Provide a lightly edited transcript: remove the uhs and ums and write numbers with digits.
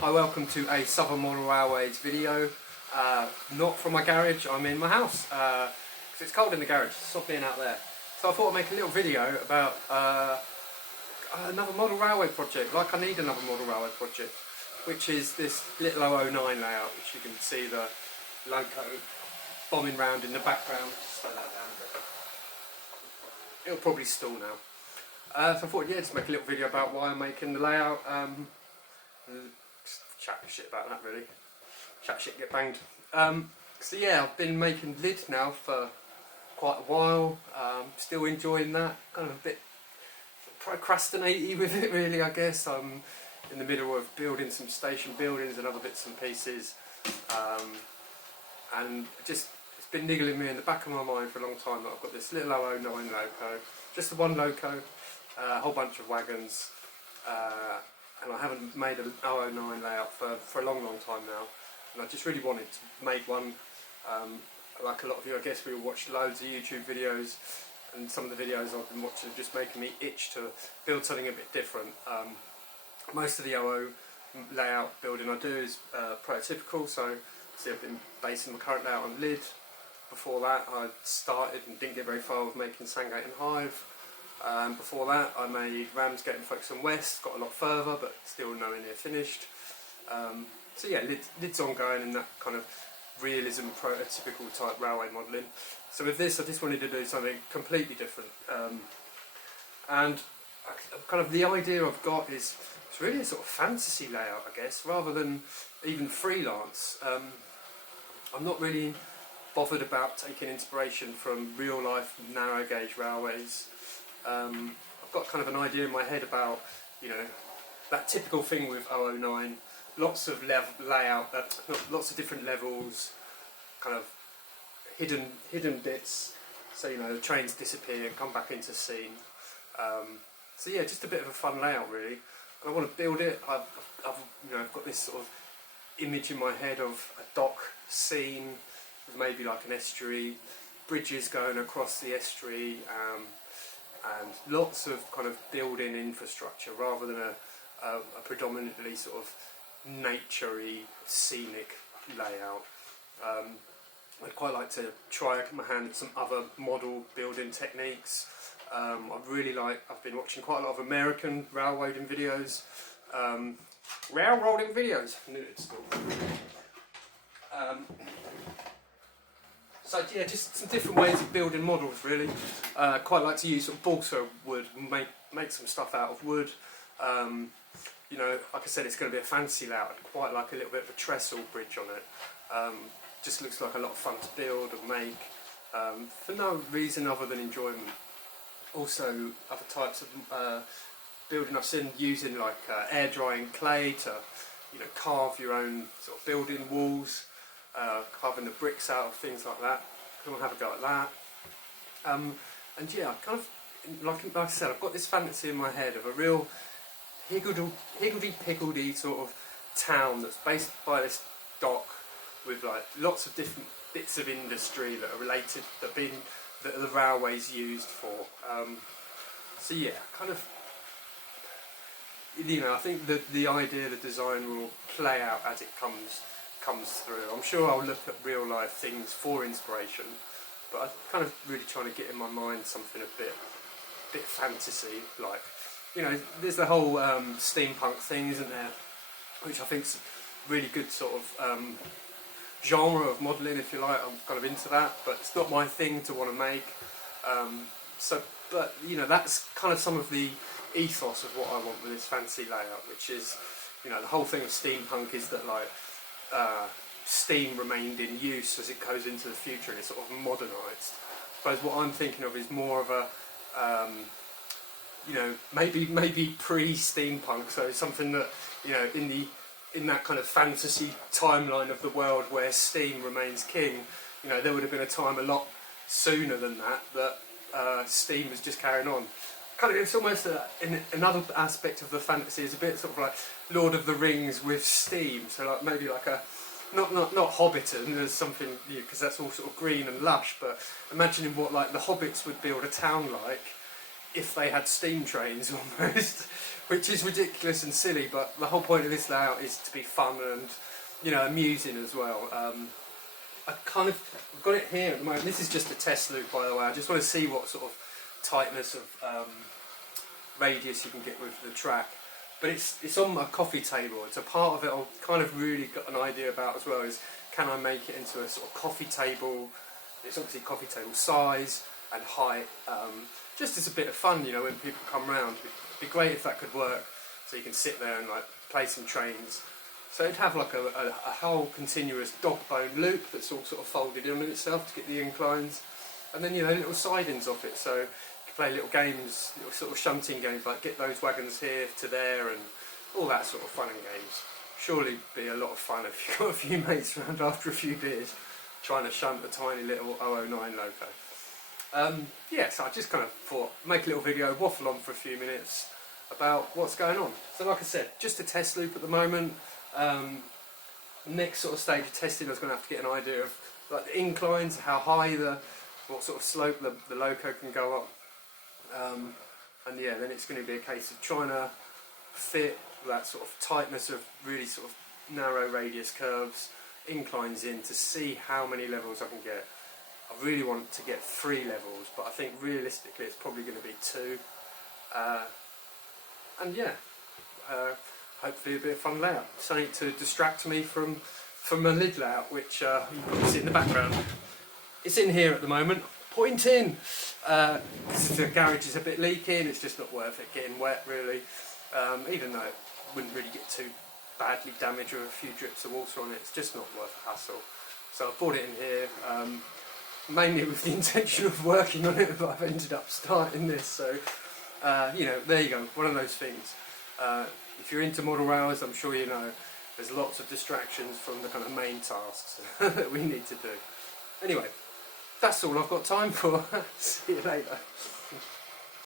Hi, welcome to a Southern Model Railways video. Not from my garage, I'm in my house because it's cold in the garage, stop being out there. So I thought I'd make a little video about another model railway project, like I need another model railway project, which is this little 009 layout, which you can see the loco bombing round in the background. Just slow that down a bit. It'll probably stall now. So I thought, yeah, just make a little video about why I'm making the layout. Just chat shit about that really. Chat shit, get banged. So yeah, I've been making lid now for quite a while. Still enjoying that. Kind of a bit procrastinating with it really, I guess. I'm in the middle of building some station buildings and other bits and pieces. And just it's been niggling me in the back of my mind for a long time that I've got this little 009 loco, just the one loco, a whole bunch of wagons, and I haven't made an 009 layout for a long time now, and I just really wanted to make one. Like a lot of you, I guess we all watch loads of YouTube videos, and some of the videos I've been watching are just making me itch to build something a bit different. Most of the 00 layout building I do is prototypical, so see, I've been basing my current layout on lid. Before that I started and didn't get very far with making Sandgate and Hive. Before that I made Ramsgate and Folkestone West, got a lot further but still nowhere near finished. So yeah, lid's ongoing in that kind of realism, prototypical type railway modelling. So with this I just wanted to do something completely different. And kind of the idea I've got is it's really a sort of fantasy layout, I guess, rather than even freelance. I'm not really bothered about taking inspiration from real life narrow gauge railways. I've got kind of an idea in my head about, you know, that typical thing with 009, lots of layout, lots of different levels, kind of hidden bits, so you know the trains disappear and come back into scene. So yeah, just a bit of a fun layout really. I want to build it. I've got this sort of image in my head of a dock scene with maybe like an estuary, bridges going across the estuary, and lots of kind of building infrastructure rather than a predominantly sort of nature-y, scenic layout. I'd quite like to try my hand at some other model building techniques. I've been watching quite a lot of American railroading videos. Railroading videos, I knew it at school. So yeah, just some different ways of building models really. Quite like to use sort of balsa wood, make some stuff out of wood. You know, like I said, it's going to be a fancy layout. I'd quite like a little bit of a trestle bridge on it. Just looks like a lot of fun to build and make, for no reason other than enjoyment. Also, other types of building I've seen using like air drying clay to, you know, carve your own sort of building walls, carving the bricks out of things like that. Come and have a go at that. And yeah, kind of like I said, I've got this fantasy in my head of a real higgledy-piggledy sort of town that's based by this dock with like lots of different bits of industry that are related, that the railways used for. So yeah, kind of, you know, I think that the idea, the design will play out as it comes through. I'm sure I'll look at real life things for inspiration, but I'm kind of really trying to get in my mind something a bit fantasy, like, you know, there's the whole steampunk thing, isn't there, which I think's really good sort of genre of modelling, if you like. I'm kind of into that, but it's not my thing to want to make. But you know, that's kind of some of the ethos of what I want with this fancy layout, which is, you know, the whole thing of steampunk is that like steam remained in use as it goes into the future and it's sort of modernised. I suppose what I'm thinking of is more of a you know, maybe pre-steampunk, so something that, you know, in that kind of fantasy timeline of the world where steam remains king, you know, there would have been a time a lot sooner than that steam was just carrying on. Kind of, it's almost another aspect of the fantasy is a bit sort of like Lord of the Rings with steam. So like maybe like a not Hobbiton. There's something, because that's all sort of green and lush. But imagining what like the hobbits would build a town like if they had steam trains almost, which is ridiculous and silly, but the whole point of this layout is to be fun and, you know, amusing as well. I've got it here at the moment. This is just a test loop, by the way. I just want to see what sort of tightness of radius you can get with the track. But it's on my coffee table. It's a part of it I've kind of really got an idea about as well, is can I make it into a sort of coffee table? It's obviously coffee table size and height, just as a bit of fun, you know, when people come round. It'd be great if that could work, so you can sit there and like play some trains. So it'd have like a whole continuous dog bone loop that's all sort of folded in on itself to get the inclines, and then, you know, little sidings off it, so you can play little games, little sort of shunting games, like get those wagons here to there and all that sort of fun and games. Surely be a lot of fun if you've got a few mates around after a few beers trying to shunt a tiny little 009 loco. Yeah, so I just kind of thought, make a little video, waffle on for a few minutes about what's going on. So like I said, just a test loop at the moment. Next sort of stage of testing, I was going to have to get an idea of like the inclines, how high what sort of slope the loco can go up, and yeah, then it's going to be a case of trying to fit that sort of tightness of really sort of narrow radius curves, inclines in, to see how many levels I can get. I really want to get 3 levels, but I think realistically it's probably going to be 2, and yeah, hopefully a bit of fun layout, something to distract me from my lid layout, which you can see in the background. It's in here at the moment, pointing, because the garage is a bit leaky and it's just not worth it getting wet really, even though it wouldn't really get too badly damaged with a few drips of water on it. It's just not worth a hassle. So I brought it in here, mainly with the intention of working on it, but I've ended up starting this, so you know, there you go, one of those things. If you're into model rails, I'm sure you know there's lots of distractions from the kind of main tasks that we need to do. Anyway, that's all I've got time for. See you later.